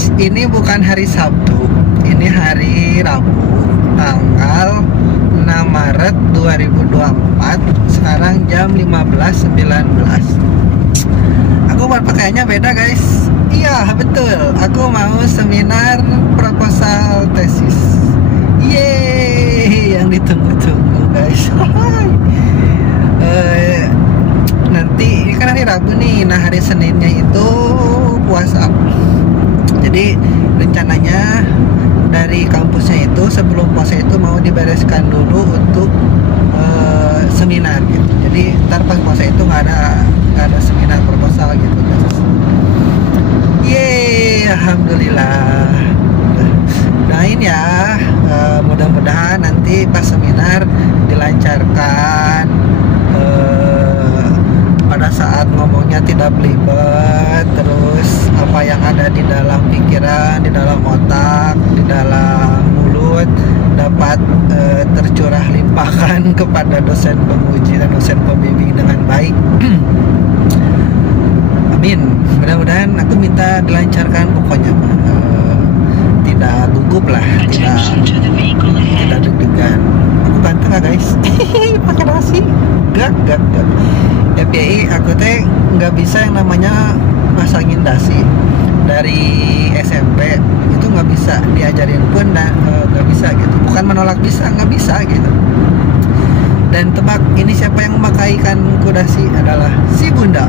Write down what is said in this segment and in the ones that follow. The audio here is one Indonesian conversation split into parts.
guys, ini bukan hari Sabtu, ini hari Rabu, tanggal 6 Maret 2024. Sekarang jam 15.19. Aku pakaiannya beda guys. Iya betul, aku mau seminar proposal tesis. Yeay, yang ditunggu-tunggu guys. Nanti ini kan hari Rabu nih, nah hari Seninnya itu puasa. Jadi rencananya dari kampusnya itu sebelum puasa itu mau dibereskan dulu untuk seminar gitu. Jadi ntar pas puasa itu nggak ada seminar proposal gitu guys. Yeay, alhamdulillah. Doain ya, mudah-mudahan nanti pas seminar dilancarkan. Pada saat ngomongnya tidak belibet, terus apa yang ada di dalam pikiran, di dalam otak, di dalam mulut dapat tercurah limpahkan kepada dosen penguji dan dosen pembimbing dengan baik. Amin. Mudah-mudahan aku minta dilancarkan pokoknya, tidak gugup lah, tidak deg-degan. Aku ganteng nggak guys? Pakai nasi? Gak. FYI aku teh nggak bisa yang namanya pasangin dasi dari SMP itu nggak bisa, diajarin pun nggak bisa gitu. Bukan menolak, bisa, nggak bisa gitu. Dan tebak ini siapa yang memakaikan kudasi? Adalah si bunda.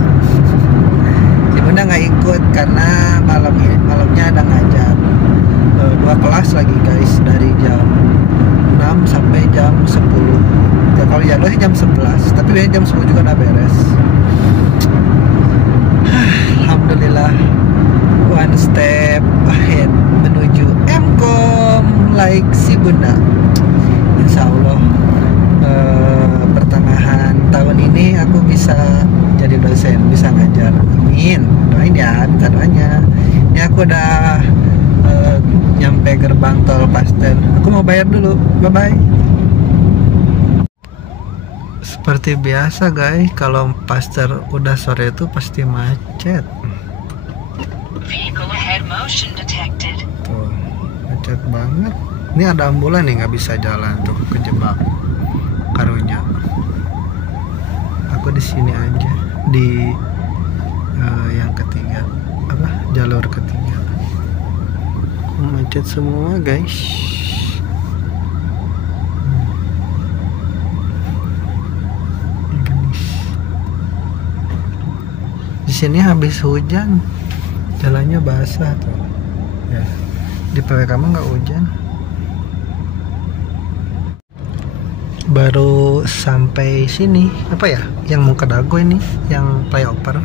Si bunda nggak ikut karena malamnya ada ngajar 2 kelas lagi guys, dari jam 6 sampai jam 10. Ya, kalau jadwal sih jam 11, tapi biasanya jam 10 juga udah beres. Alhamdulillah, one step ahead menuju MCOM like si bunda. Insya Allah pertengahan tahun ini aku bisa jadi dosen, bisa ngajar. Amin. Doain ya, minta doanya. Ini aku udah nyampe gerbang tol Paster. Aku mau bayar dulu. Bye-bye. Seperti biasa guys, kalau Paster udah sore itu pasti macet. Tuh, macet banget. Ini ada ambulan nih, nggak bisa jalan tuh, kejebak karunya. Aku di sini aja, di yang ketiga, jalur ketiga. Macet semua guys. Di sini habis hujan, jalannya basah tuh. Ya, di PWK mah nggak hujan. Baru sampai sini, apa ya? Yang mau ke Dago ini, yang flyover.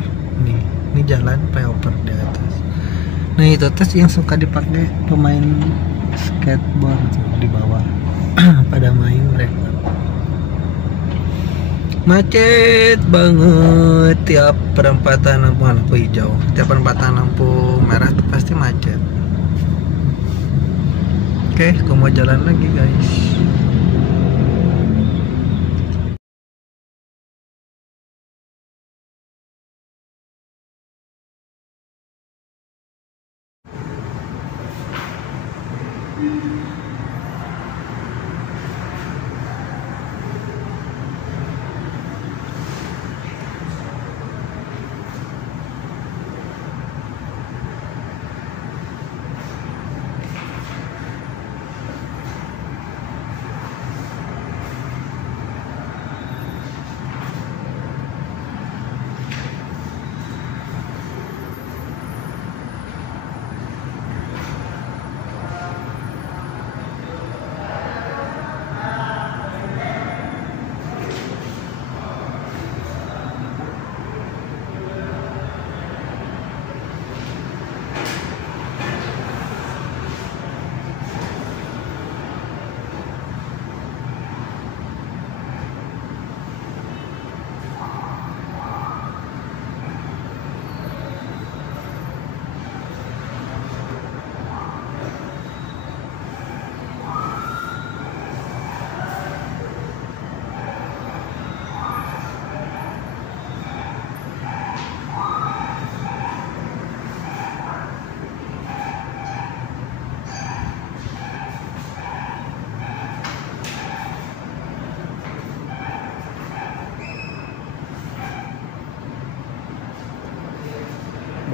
Ini jalan flyover di atas. Nah itu tes yang suka dipakai pemain skateboard tuh, di bawah pada main mereka. Macet banget tiap perempatan lampu hijau, tiap perempatan lampu merah tuh pasti macet. Oke, aku mau jalan lagi guys.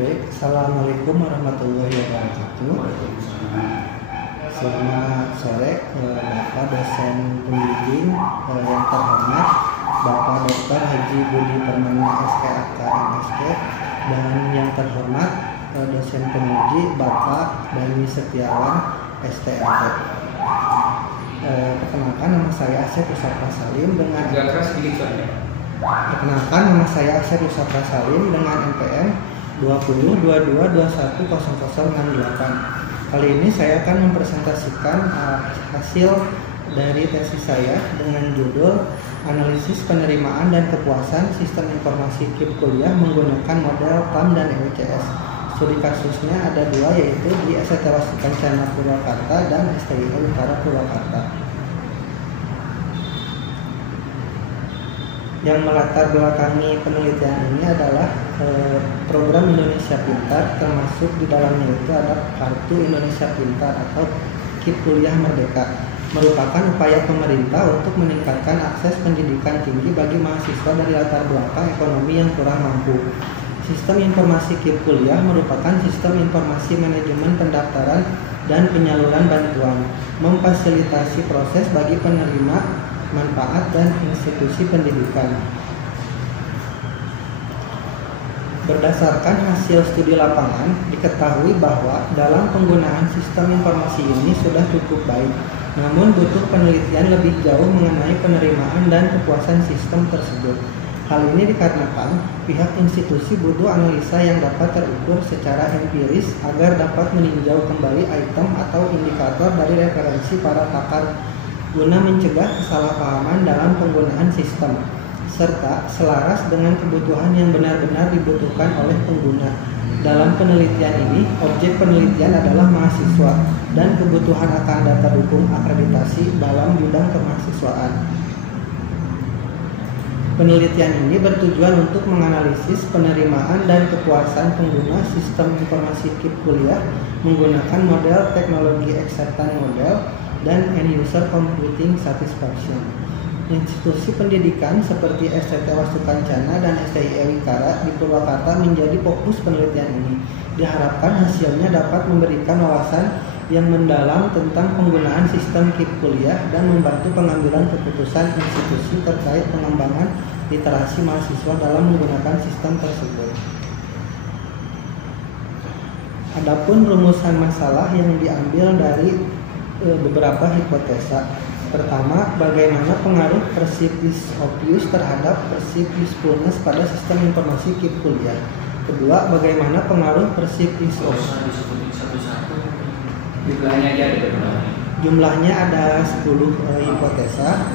Assalamualaikum warahmatullahi wabarakatuh. Selamat sore Bapak dosen pembimbing yang terhormat Bapak Dr. Haji Budi Permana SPAK MSK, dan yang terhormat dosen penguji Bapak Dani Setiawan STMT. Perkenalkan, nama saya Asep Usapra Salim dengan NPM 2022210068. Kali ini saya akan mempresentasikan hasil dari tesis saya dengan judul Analisis Penerimaan dan Kepuasan Sistem Informasi KIP Kuliah menggunakan model PAM dan EWCS. Studi kasusnya ada dua, yaitu di STT Wasukencana Purwakarta dan STIE Utara Purwakarta. Yang melatar belakangi penelitian ini adalah program Indonesia Pintar, termasuk di dalamnya itu ada Kartu Indonesia Pintar atau KIP Kuliah Merdeka, merupakan upaya pemerintah untuk meningkatkan akses pendidikan tinggi bagi mahasiswa dari latar belakang ekonomi yang kurang mampu. Sistem informasi KIP Kuliah merupakan sistem informasi manajemen pendaftaran dan penyaluran bantuan, memfasilitasi proses bagi penerima manfaat dan institusi pendidikan. Berdasarkan hasil studi lapangan, diketahui bahwa dalam penggunaan sistem informasi ini sudah cukup baik, namun butuh penelitian lebih jauh mengenai penerimaan dan kepuasan sistem tersebut. Hal ini dikarenakan pihak institusi butuh analisa yang dapat terukur secara empiris agar dapat meninjau kembali item atau indikator dari referensi para pakar guna mencegah kesalahpahaman dalam penggunaan sistem, serta selaras dengan kebutuhan yang benar-benar dibutuhkan oleh pengguna. Dalam penelitian ini, objek penelitian adalah mahasiswa dan kebutuhan akan data dukung akreditasi dalam bidang kemahasiswaan. Penelitian ini bertujuan untuk menganalisis penerimaan dan kepuasan pengguna sistem informasi KIP Kuliah menggunakan model teknologi acceptance model dan end user computing satisfaction. Institusi pendidikan seperti STT Wasukencana dan STIE Wikara di Purwakarta menjadi fokus penelitian ini. Diharapkan hasilnya dapat memberikan wawasan yang mendalam tentang penggunaan sistem KIP Kuliah dan membantu pengambilan keputusan institusi terkait pengembangan literasi mahasiswa dalam menggunakan sistem tersebut. Adapun rumusan masalah yang diambil dari beberapa hipotesa. Pertama, bagaimana pengaruh perceived ease of use terhadap perceived usefulness pada sistem informasi KIP Kuliah. Kedua, bagaimana pengaruh perceived ease of Jumlahnya ada 10 hipotesa,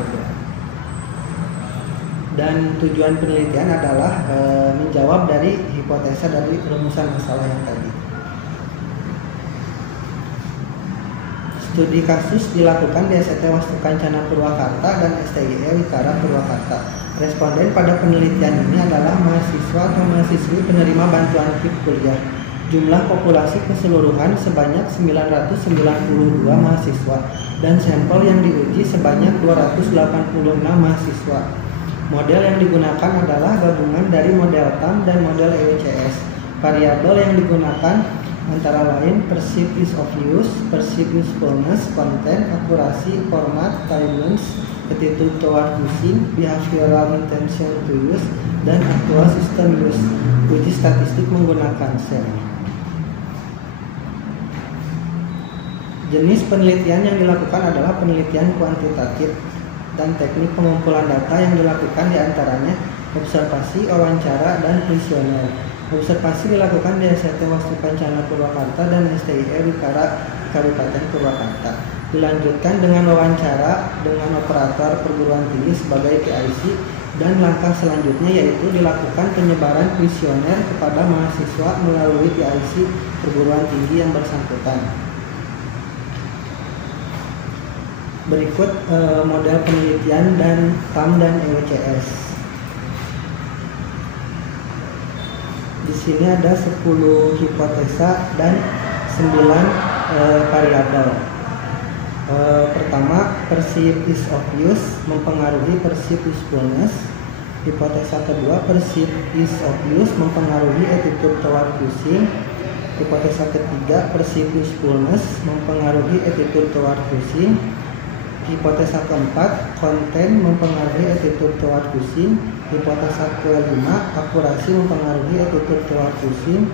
dan tujuan penelitian adalah menjawab dari hipotesa dari rumusan masalah yang tadi. Studi kasus dilakukan di STT Wasukencana Purwakarta dan STIE Wikara Purwakarta. Responden pada penelitian ini adalah mahasiswa atau mahasiswi penerima bantuan KIP Kuliah. Jumlah populasi keseluruhan sebanyak 992 mahasiswa dan sampel yang diuji sebanyak 286 mahasiswa. Model yang digunakan adalah gabungan dari model PAM dan model EWCS. Variabel yang digunakan antara lain perceived ease of use, perceived usefulness, content, akurasi, format, timeliness, attitude toward using, behavioral intention to use, dan actual system use. Uji statistik menggunakan SEM. Jenis penelitian yang dilakukan adalah penelitian kuantitatif, dan teknik pengumpulan data yang dilakukan diantaranya observasi, wawancara, dan kuesioner. Observasi dilakukan di STT Wasukencana Purwakarta dan STIE Wikara Kabupaten Purwakarta. Dilanjutkan dengan wawancara dengan operator perguruan tinggi sebagai PIC, dan langkah selanjutnya yaitu dilakukan penyebaran kuesioner kepada mahasiswa melalui PIC perguruan tinggi yang bersangkutan. Berikut model penelitian dan PAM dan EWCS. Di sini ada 10 hipotesa dan 9 variabel. Pertama, perceived ease of use mempengaruhi perceived usefulness. Hipotesa kedua, perceived ease of use mempengaruhi attitude toward using. Hipotesa ketiga, perceived usefulness mempengaruhi attitude toward using. Hipotesa keempat, konten mempengaruhi attitude toward using. Hipotesa kelima, akurasi mempengaruhi attitude toward using.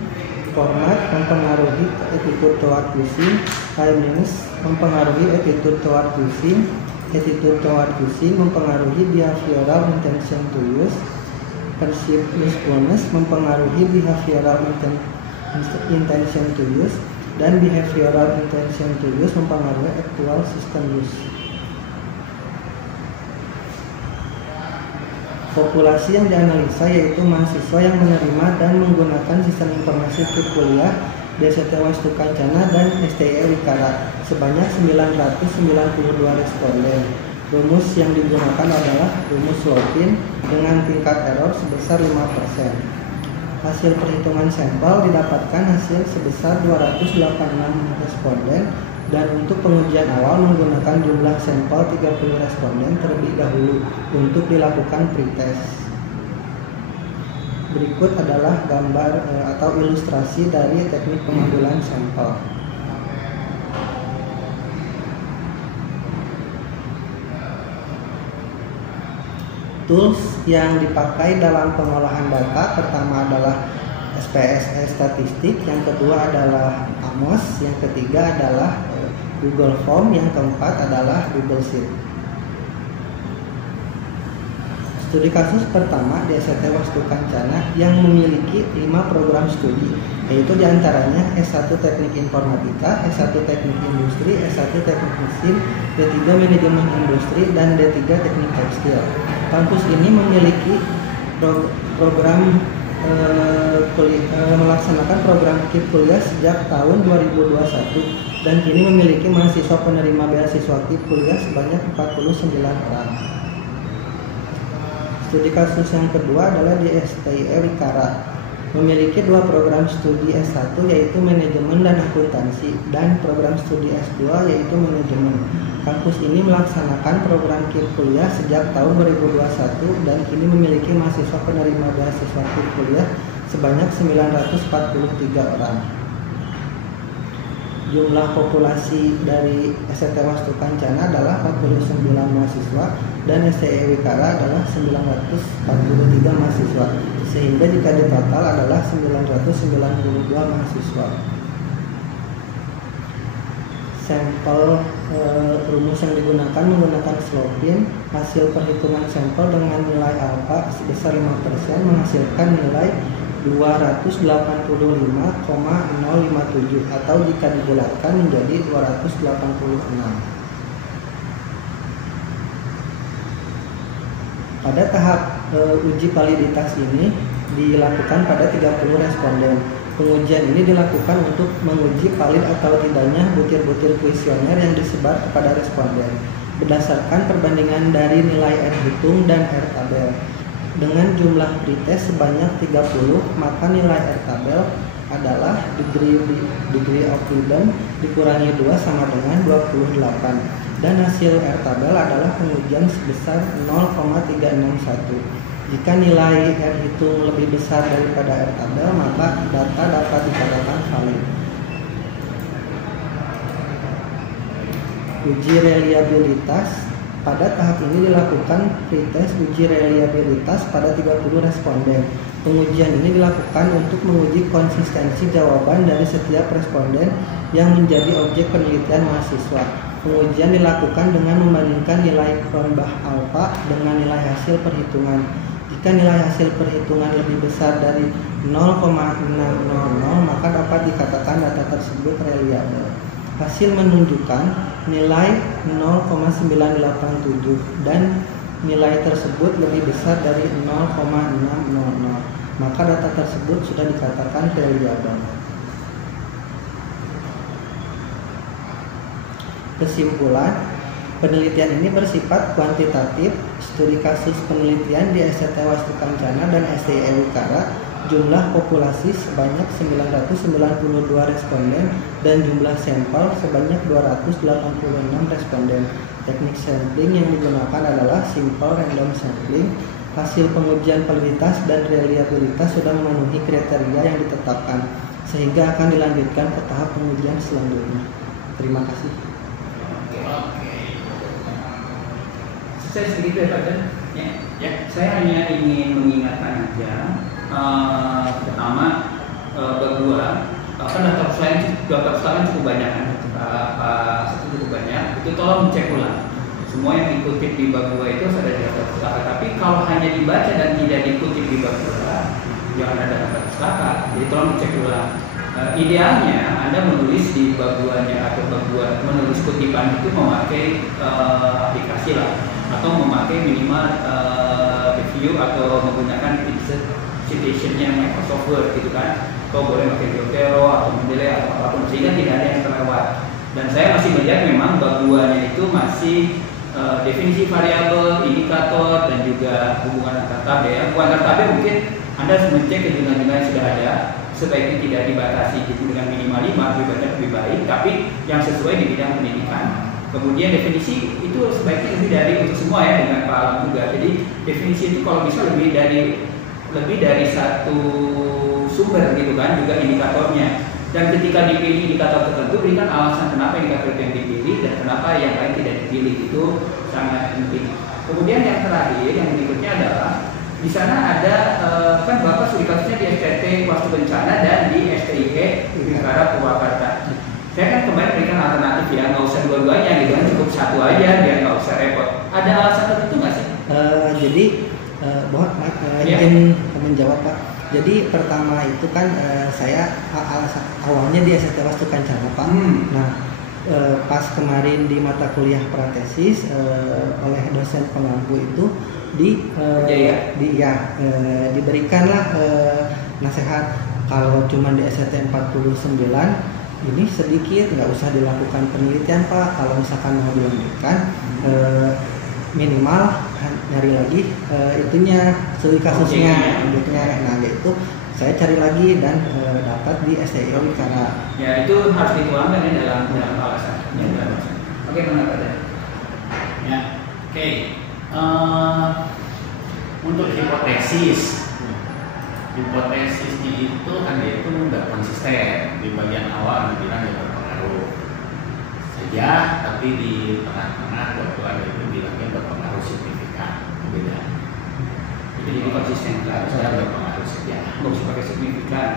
Format mempengaruhi attitude toward using. Timings mempengaruhi attitude toward using. Attitude toward using mempengaruhi behavioral intention to use. Perceived usefulness mempengaruhi behavioral intention to use, dan behavioral intention to use mempengaruhi actual system use. Populasi yang dianalisa yaitu mahasiswa yang menerima dan menggunakan sistem informasi kuliah DST Wastu Kencana dan STE Wikara sebanyak 992 responden. Rumus yang digunakan adalah rumus Lopin dengan tingkat error sebesar 5%. Hasil perhitungan sampel didapatkan hasil sebesar 286 responden, dan untuk pengujian awal menggunakan jumlah sampel 30 responden terlebih dahulu untuk dilakukan pretest. Berikut adalah gambar atau ilustrasi dari teknik pengambilan sampel. Tools yang dipakai dalam pengolahan data pertama adalah SPSS statistik, yang kedua adalah AMOS, yang ketiga adalah Google Form, yang keempat adalah Google Sheet. Studi kasus pertama DST Wastu Kencana yang memiliki 5 program studi, yaitu diantaranya S1 Teknik Informatika, S1 Teknik Industri, S1 Teknik Mesin, D3 Manajemen Industri, dan D3 Teknik Tekstil. Kampus ini memiliki program melaksanakan program KIP kuliah sejak tahun 2021 dan kini memiliki mahasiswa penerima beasiswa KIP kuliah sebanyak 49 orang. Studi kasus yang kedua adalah di STE Wikara, memiliki 2 program studi S1 yaitu manajemen dan akuntansi, dan program studi S2 yaitu manajemen. Kampus ini melaksanakan program KIP kuliah sejak tahun 2021 dan kini memiliki mahasiswa penerima beasiswa KIP kuliah sebanyak 943 orang. Jumlah populasi dari ST Wastu Kencana adalah 49 mahasiswa dan STE Wikara adalah 943 mahasiswa, sehingga jika ditotal adalah 992 mahasiswa. Sampel rumus yang digunakan menggunakan Slopin. Hasil perhitungan sampel dengan nilai alfa sebesar 5% menghasilkan nilai 285,057 atau jika dibulatkan menjadi 286. Pada tahap uji validitas ini dilakukan pada 30 responden. Pengujian ini dilakukan untuk menguji valid atau tidaknya butir-butir kuesioner yang disebar kepada responden berdasarkan perbandingan dari nilai R hitung dan R tabel. Dengan jumlah pretest sebanyak 30, maka nilai R tabel adalah degree of freedom dikurangi 2 sama dengan 28, dan hasil R tabel adalah pengujian sebesar 0,361. Jika nilai R hitung lebih besar daripada R tabel, maka data dapat dikatakan valid. Uji reliabilitas. Pada tahap ini dilakukan pretest uji reliabilitas pada 30 responden. Pengujian ini dilakukan untuk menguji konsistensi jawaban dari setiap responden yang menjadi objek penelitian mahasiswa. Pengujian dilakukan dengan membandingkan nilai Cronbach alpha dengan nilai hasil perhitungan. Jika nilai hasil perhitungan lebih besar dari 0,600, maka dapat dikatakan data tersebut reliable. Hasil menunjukkan nilai 0,987 dan nilai tersebut lebih besar dari 0,600, maka data tersebut sudah dikatakan reliable. Kesimpulan, penelitian ini bersifat kuantitatif. Studi kasus penelitian di ST Wastu Kencana dan STE Wikara, jumlah populasi sebanyak 992 responden dan jumlah sampel sebanyak 286 responden. Teknik sampling yang digunakan adalah simple random sampling. hasil pengujian validitas dan reliabilitas sudah memenuhi kriteria yang ditetapkan, sehingga akan dilanjutkan ke tahap pengujian selanjutnya. Terima kasih. Oke. Saya sedikit ya Pak Dan. Ya, saya hanya ingin mengingatkan aja. Pertama, berdua, daftar perusahaan cukup banyak kan, cukup banyak. Itu tolong dicek ulang. Semua yang dikutip di bab 2 itu ada di daftar pustaka. Tapi kalau hanya dibaca dan tidak dikutip di bab 2, jangan ada daftar pustaka. Jadi tolong dicek ulang. Idealnya Anda menulis di bab 2-nya atau bab 2 menulis kutipan itu memakai aplikasi lah, atau memakai minimal review atau menggunakan citation-nya Microsoft Word gitu kan. Atau boleh pakai Zotero atau Mendeley atau apapun, sehingga tidak ada yang terlewat. Dan saya masih melihat memang bab 2-nya itu masih definisi variabel, indikator, dan juga hubungan antar tabel. Hubungan antar tabel mungkin Anda harus mengecek kejumlah-jumlah yang sudah ada, sebaiknya tidak dibatasi gitu dengan minimal 5, lebih banyak lebih baik, tapi yang sesuai di bidang pendidikan. Kemudian definisi itu sebaiknya lebih dari untuk semua ya, dengan Pak Alam juga. Jadi definisi itu kalau bisa lebih dari satu sumber gitu kan, juga indikatornya. Dan ketika dipilih indikator tertentu, berikan alasan kenapa indikator itu yang dipilih dan kenapa yang lain tidak dipilih. Itu sangat penting. Kemudian yang terakhir, yang berikutnya adalah di sana ada kan Bapak studi kasusnya di STT Wastu Bencana dan di STIE Bintara Purwakarta. Saya kan kemarin berikan alternatif ya, nggak usah dua-duanya gitu kan, cukup satu aja biar nggak usah repot. Ada alasan tertentu nggak sih? Jadi, izin menjawab Pak. Jadi pertama itu kan saya awalnya di ST Wastu Kencana Pak. Nah, pas kemarin di mata kuliah pratesis oleh dosen pengampu itu diberikanlah nasihat kalau cuma di ST 49 ini sedikit, nggak usah dilakukan penelitian Pak. Kalau misalkan mau dilanjutkan minimal nyari lagi itunya studi kasusnya lanjutnya. Nah itu saya cari lagi dan dapat di STIO karena ya itu harus dituangkan ya dalam alasan. Oke, mana Pak? Ya, oke. Untuk hipotesisnya itu Anda itu nggak konsisten. Di bagian awal Anda bilang ya berpengaruh saja, tapi di tengah-tengah waktu Anda itu bilangnya berpengaruh signifikan, beda. Jadi konsisten harusnya berpengaruh saja, nggak usah pakai signifikan.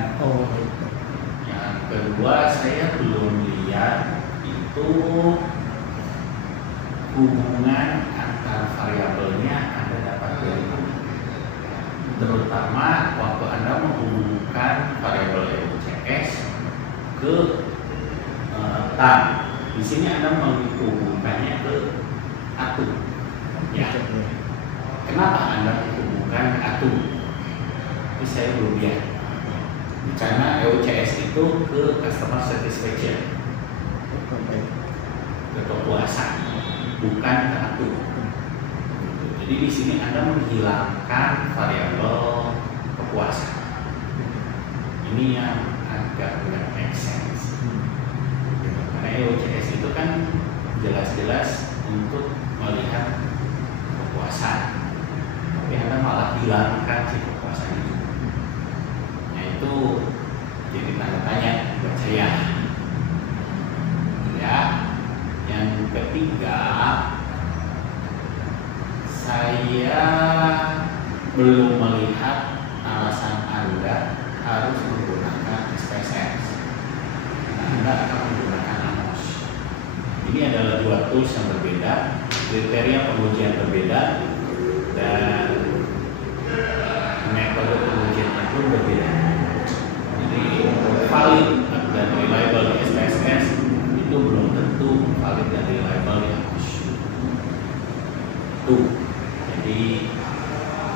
Yang kedua, saya belum lihat itu hubungan antar variabelnya Anda dapat dari mana. Terutama waktu Anda menghubungkan variabel EUCS ke TAM. Di sini Anda menghubungkannya ke atom. Ya. Kenapa Anda menghubungkan ke atom? Ini saya belum lihat. Karena EUCS itu ke customer satisfaction, ke kepuasan, bukan ke atom. Jadi di sini Anda menghilangkan variabel kepuasan. Ini yang agak tidak make sense. Karena EUCS itu kan jelas-jelas untuk melihat kepuasan, tapi Anda malah hilangkan si kepuasan itu. Itu jadi tanda tanya buat saya. Ya, yang ketiga, saya belum melihat alasan Anda harus menggunakan SPSS. Anda akan menggunakan AMOS. Ini adalah dua tools yang berbeda, kriteria pengujian berbeda, dan metode pengujiannya pun berbeda. Jadi valid dan reliable di SPSS itu belum tentu valid dan reliable di AMOS. Tuh. Jadi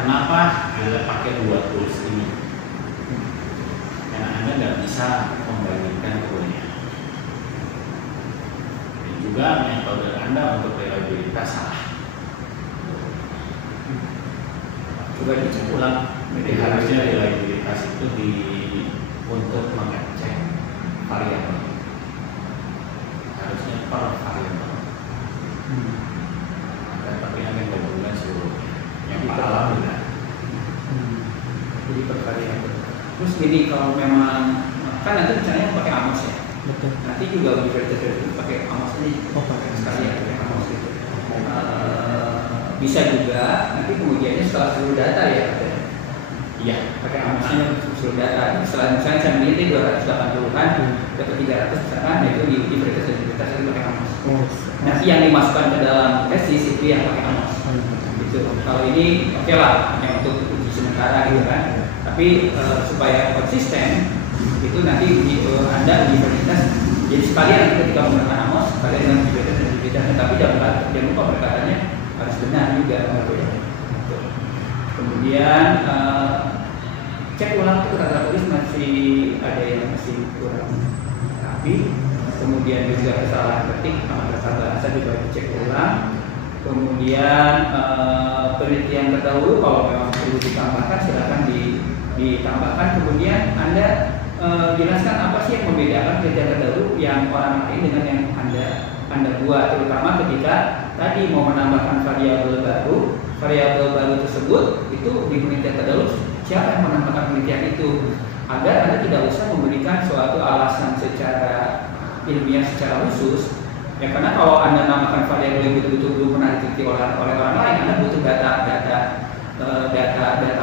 kenapa Anda pakai dua tools ini? Karena Anda nggak bisa membandingkan keduanya. Dan juga metode Anda untuk reliabilitas salah. Coba dicek ulang. Jadi harusnya reliabilitas itu untuk mengecek variabel. Harusnya per variabel. Tapi Anda gabungan seluruhnya. Yang Pak Alam benar. jadi per variabel. Terus gini, kalau memang kan nanti rencananya pakai Amos ya. Betul. Nanti juga uji veritas itu pakai Amos ini. Pakai sekalian pakai Amos itu. Bisa juga nanti kemudiannya setelah seluruh data ya. Iya, pakai Amosnya seluruh data. Setelah misalnya saya milih 280-an, dapat 300 misalkan, itu di veritas dan veritas itu pakai Amos. Nanti yang dimasukkan ke dalam tesis itu yang pakai Amos. Gitu. Kalau ini oke lah, hanya untuk uji sementara gitu kan. Tapi supaya konsisten, itu nanti Anda uji veritas. Jadi sekalian ketika menggunakan Amos, kalian yang uji veritas dan uji veritas. Tapi jangan lupa perkataannya harus benar juga. Kemudian cek ulang itu kata tulis masih ada yang masih kurang rapi. Kemudian juga kesalahan ketik sama kata bahasa juga dicek ulang. Kemudian penelitian terdahulu kalau memang perlu ditambahkan silakan ditambahkan. Kemudian Anda jelaskan apa sih yang membedakan penelitian terdahulu yang orang lain dengan yang Anda buat, terutama ketika tadi mau menambahkan variabel baru tersebut itu di penelitian terdahulu siapa yang menambahkan penelitian itu, agar Anda tidak usah memberikan suatu alasan secara ilmiah secara khusus ya, karena kalau Anda namakan variabel yang betul-betul belum pernah diteliti oleh orang lain, Anda butuh data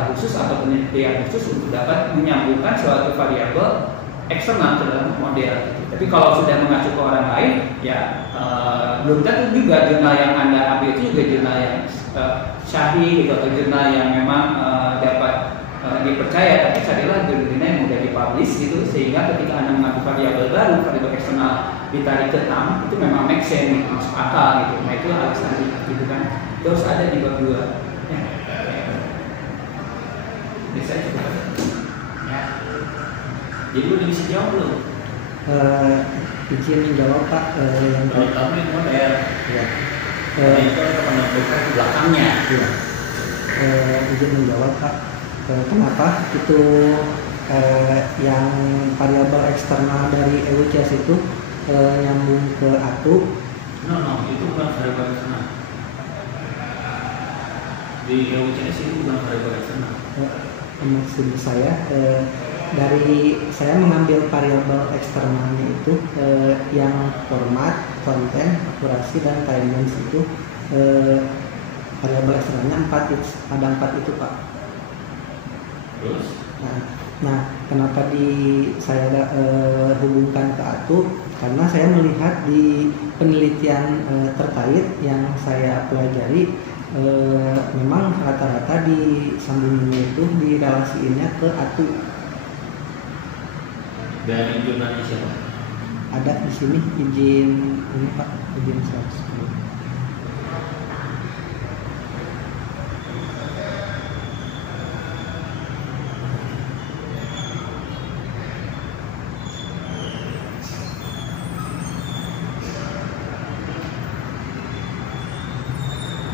khusus atau penelitian khusus untuk dapat menyambungkan suatu variabel eksternal ke dalam model. Tapi kalau sudah mengacu ke orang lain, ya belum tentu juga jurnal yang Anda ambil itu juga jurnal yang syahih gitu, atau jurnal yang memang dapat dipercaya. Tapi carilah jurnal yang mudah dipublish gitu, sehingga ketika Anda mengambil variabel baru, variabel eksternal ditarik ke TAM, itu memang make sense, masuk akal gitu. Nah itu alasan gitu kan. Terus ada di bab 2 ya. Bisa coba ya. Jadi udah bisa jawab belum? Izin menjawab Pak. Yang pertama itu model. Ya. Itu ada penentukan di belakangnya. Ya. Izin menjawab Pak. Kenapa itu yang variabel eksternal dari EUCS itu nyambung ke ATU? No, itu bukan variabel eksternal. Di EUCS itu bukan variabel eksternal. Maksud saya dari saya mengambil variabel eksternalnya itu yang format, konten, akurasi dan timeliness itu variabel eksternalnya 4 ada 4 itu Pak. Terus? Nah kenapa saya hubungkan ke ATU? Karena saya melihat di penelitian terkait yang saya pelajari memang rata-rata di sambungannya itu direlasiinnya ke ATU. Dari jurnalnya siapa? Ada di sini izin ini Pak, izin 110.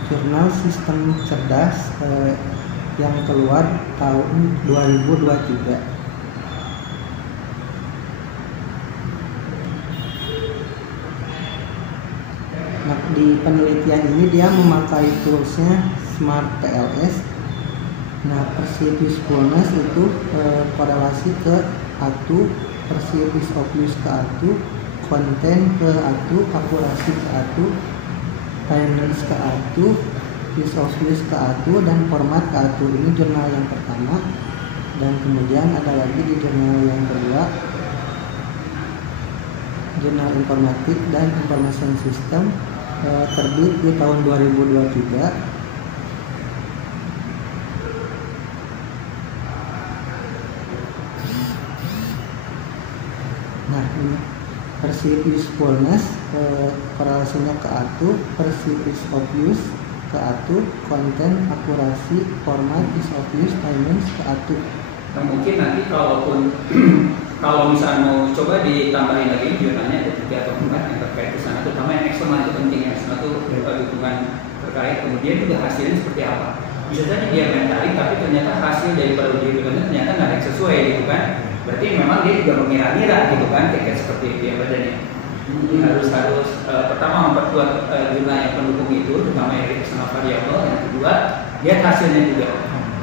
Jurnal Sistem Cerdas yang keluar tahun 2023. Nah, di penelitian ini dia memakai toolsnya Smart PLS. Nah, perceived usefulness itu korelasi ke ATU, perceived use of use ke ATU, konten ke ATU, akurasi ke ATU, timeliness ke ATU, use of use ke ATU, dan format ke ATU. Ini jurnal yang pertama, dan kemudian ada lagi di jurnal yang kedua, jurnal informatik dan information system, terbit di tahun 2023. Nah ini perceived usefulness korelasinya ke ATU, perceived use of use ke ATU, konten, akurasi, format, use of use, timeliness ke ATU. Nah, mungkin nanti kalau misalnya mau coba ditambahin lagi jurnalnya ada 3 atau 4 yang terkait ke sana, terutama yang eksternal itu penting, yang eksternal itu dukungan terkait, kemudian juga hasilnya seperti apa. Bisa saja dia menarik, tapi ternyata hasil daripada uji dukungannya ternyata nggak ada yang sesuai gitu kan. Berarti memang dia juga mengira-ngira gitu kan, kayak seperti itu ya badannya. Harus pertama memperkuat jurnal yang pendukung itu, terutama yang eksternal variabel. Yang kedua lihat hasilnya juga.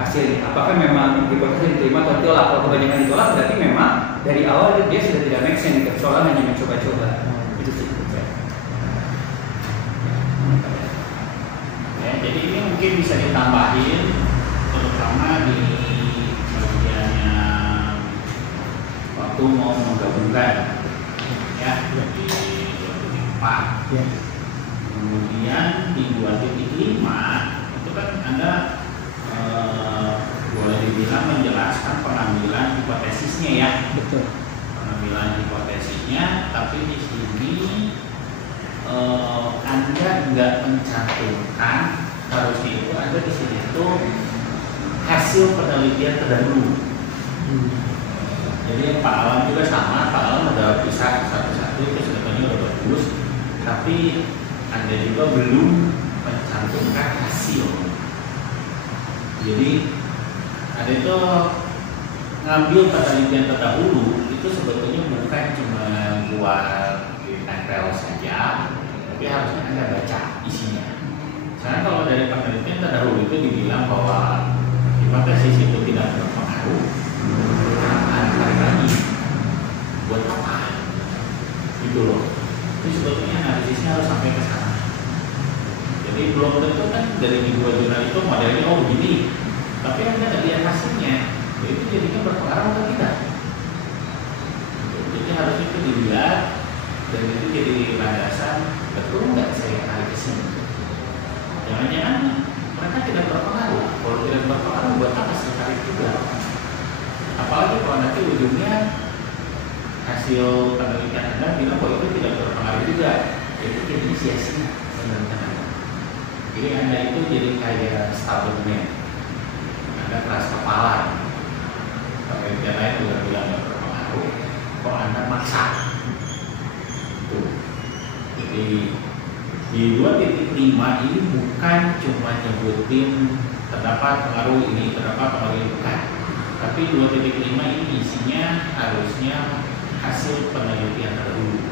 hasilnya. Apakah memang hipotesisnya diterima atau ditolak? Kalau kebanyakan ditolak berarti memang dari awal dia sudah tidak make sense, soalnya hanya mencoba-coba. Itu sih menurut saya. Ya, jadi ini mungkin bisa ditambahin, terutama di bagian yang waktu mau menggabungkan ya di 2.4. Ya. Kemudian di 2.5 itu kan Anda boleh dibilang menjelaskan pengambilan hipotesisnya ya. Betul. Pengambilan hipotesisnya, tapi di sini Anda nggak mencantumkan, harusnya itu Anda di sini itu hasil penelitian terdahulu. Jadi Pak Alam juga sama, Pak Alam udah bisa satu-satu itu sebetulnya udah bagus, tapi Anda juga belum mencantumkan hasil. Jadi ada itu ngambil penelitian terdahulu itu sebetulnya bukan cuma buat ditempel saja, tapi harusnya Anda baca isinya. Karena kalau dari penelitian terdahulu itu dibilang bahwa hipotesis itu tidak berpengaruh, kenapa tarik lagi? Buat apa? Gitu loh. Itu sebetulnya analisisnya harus sampai ke sana. Jadi belum tentu kan dari dua jurnal itu modelnya oh begini, tapi Anda nggak lihat hasilnya, itu jadinya berpengaruh atau tidak? Jadi harusnya itu dilihat dan itu jadi landasan betul nggak saya tarik ke sini. Jangan-jangan mereka tidak berpengaruh. Kalau tidak berpengaruh, buat apa saya tarik juga? Apalagi kalau nanti ujungnya hasil penelitian Anda bilang bahwa itu tidak berpengaruh juga, itu jadi sia-sia penelitian Anda. Jadi Anda itu jadi kayak stubborn-man, Anda keras kepala. Penelitian lain juga bilang tidak berpengaruh, kok Anda maksa? Tuh. Jadi di 2.5 ini bukan cuma nyebutin terdapat pengaruh ini, terdapat pengaruh ini, bukan. Tapi 2.5 ini isinya harusnya hasil penelitian terdahulu.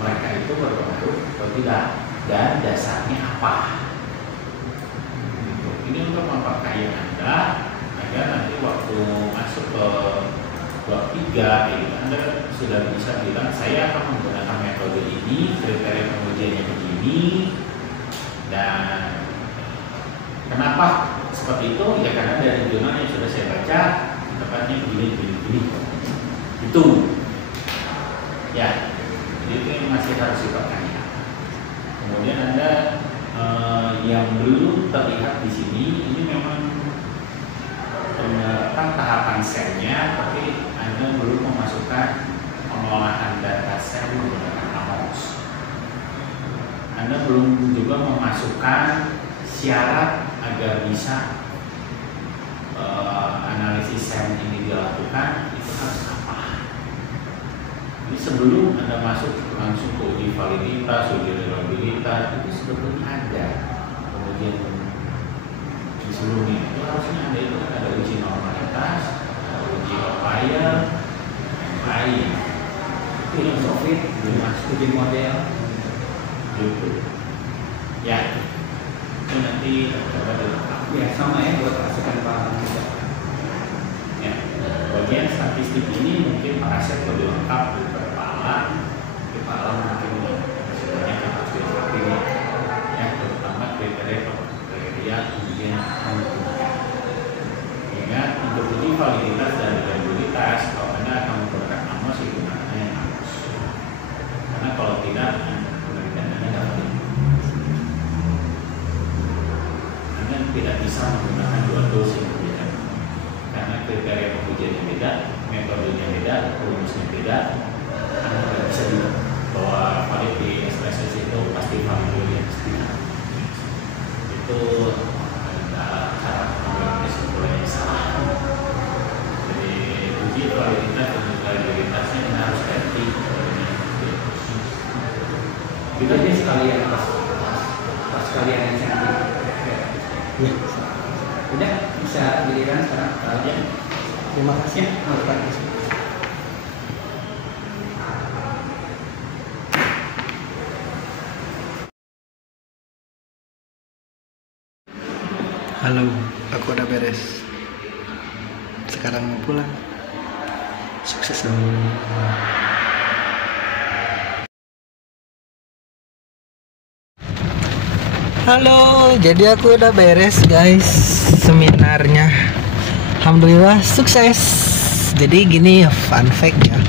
Mereka itu berpengaruh atau tidak, dan dasarnya apa. Ini untuk memperkaya Anda agar nanti waktu masuk ke bab 3 ini Anda sudah bisa bilang saya akan menggunakan metode ini, kriteria pengujiannya begini, dan kenapa seperti itu? Ya karena dari jurnal yang sudah saya baca tepatnya begini. Itu ya, jadi itu yang masih harus diperkaya. Kemudian Anda yang belum terlihat di sini, ini memang penerapan tahapan selnya, tapi Anda belum memasukkan pengolahan data sel menggunakan AMOS. Anda belum juga memasukkan syarat agar bisa analisis sel ini dilakukan, itu harus apa? Jadi sebelum Anda masuk langsung ke uji validitas, uji reliabilitas, itu sebetulnya ada kemudian di sebelumnya itu harusnya Anda itu ada uji normalitas, ada uji outlier, yang lain. Itu yang profit, masuk uji model, gitu. Ya, itu nanti coba dilengkapi. Ya sama ya buat masukan Pak juga. Ya, bagian statistik ini mungkin Pak Asep lebih lengkap daripada Pak Alam. Tapi Pak Alam mungkin masih banyak yang harus dilengkapi ya, terutama kriteria ujian menggunakan. Ingat untuk uji validitas dan reliabilitas, kalau Anda akan menggunakan AMOS, gunakan yang AMOS. Karena kalau tidak, penelitian Anda tidak valid. Anda tidak bisa menggunakan dua tools yang berbeda, karena kriteria pengujiannya beda, metodenya beda, rumusnya beda. Anda tidak bisa bilang bahwa valid di SPSS itu pasti valid di tidak. Itu cara pengambilan kesimpulan yang salah. Jadi uji validitas dan reliabilitasnya ini harus hati. Kita aja sekalian pas sekalian yang cantik. Ya. Udah bisa giliran sekarang. Ya. Terima kasih. Halo, aku ada sekarang mau pulang. Sukses dong. Halo, jadi aku udah beres guys seminarnya. Alhamdulillah sukses. Jadi gini fun fact ya,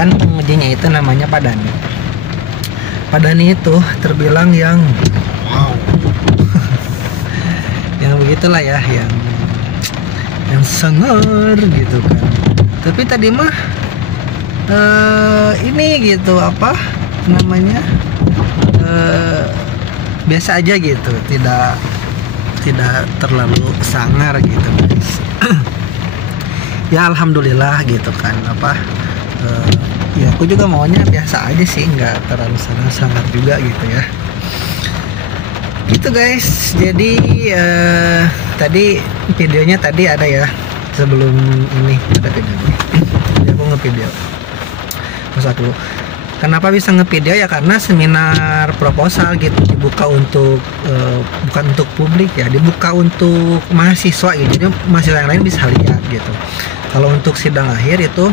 kan pengujinya itu namanya Pak Dani. Pak Dani itu terbilang yang wow, yang begitulah ya, yang sangar gitu kan. Tapi tadi mah ini gitu apa namanya, biasa aja gitu, tidak terlalu sangar gitu guys. Ya alhamdulillah gitu kan, apa ya aku juga maunya biasa aja sih, nggak terlalu sangar juga gitu ya. Gitu guys. Jadi tadi videonya tadi ada ya, sebelum ini ada videonya. Jadi aku nge-video. Terus aku kenapa bisa nge-video ya, karena seminar proposal gitu dibuka untuk bukan untuk publik ya, dibuka untuk mahasiswa gitu. Jadi mahasiswa yang lain bisa lihat gitu. Kalau untuk sidang akhir itu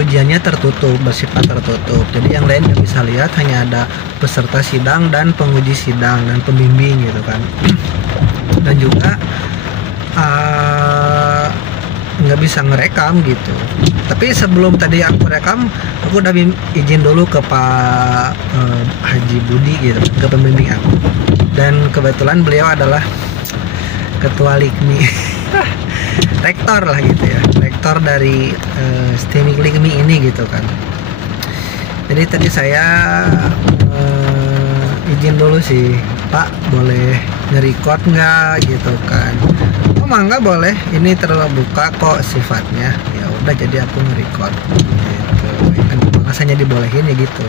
ujiannya tertutup, bersifat tertutup. Jadi yang lain nggak bisa lihat, hanya ada peserta sidang dan penguji sidang dan pembimbing gitu kan. Dan juga nggak bisa ngerekam gitu. Tapi sebelum tadi aku rekam, aku udah izin dulu ke Pak Haji Budi gitu, ke pembimbing aku. Dan kebetulan beliau adalah ketua LIKMI, rektor lah gitu ya, rektor dari STEMIK LIKMI ini gitu kan. Jadi tadi saya izin dulu sih, Pak boleh nge-record nggak gitu kan. Oh mangga boleh, ini terbuka kok sifatnya. Ya udah, jadi aku nge-record gitu kan, rasanya dibolehin ya gitu,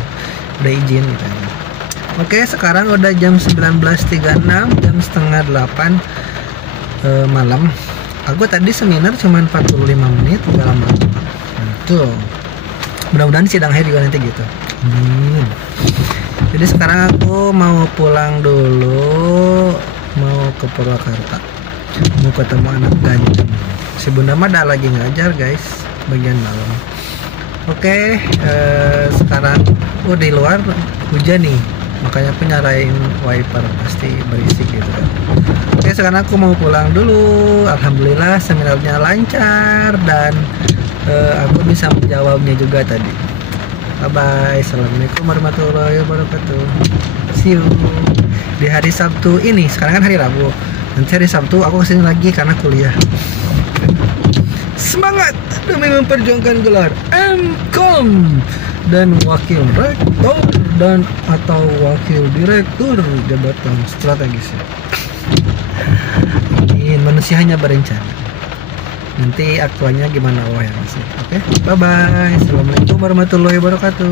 udah izin gitu. Oke, sekarang udah jam 19.36, jam setengah 8 malam. Aku tadi seminar cuma 45 menit, udah lama. Tuh, mudah-mudahan sidang akhir juga nanti gitu. Jadi sekarang aku mau pulang dulu, mau ke Purwakarta, mau ketemu anak ganjeng. Si Bunda mah ada lagi ngajar guys, bagian malam. Oke, sekarang di luar hujan nih, makanya aku nyalain wiper, pasti berisik gitu kan. Oke, sekarang aku mau pulang dulu. Alhamdulillah seminarnya lancar dan aku bisa menjawabnya juga tadi. Bye bye. Assalamualaikum warahmatullahi wabarakatuh. See you di hari Sabtu ini. Sekarang kan hari Rabu, nanti hari Sabtu aku kesini lagi karena kuliah. Semangat demi memperjuangkan gelar MCOM dan wakil rektor dan atau wakil direktur jabatan strategis. Ini manusia hanya berencana, nanti aktualnya gimana Allah yang ngasih. Oke, bye bye. Assalamualaikum warahmatullahi wabarakatuh.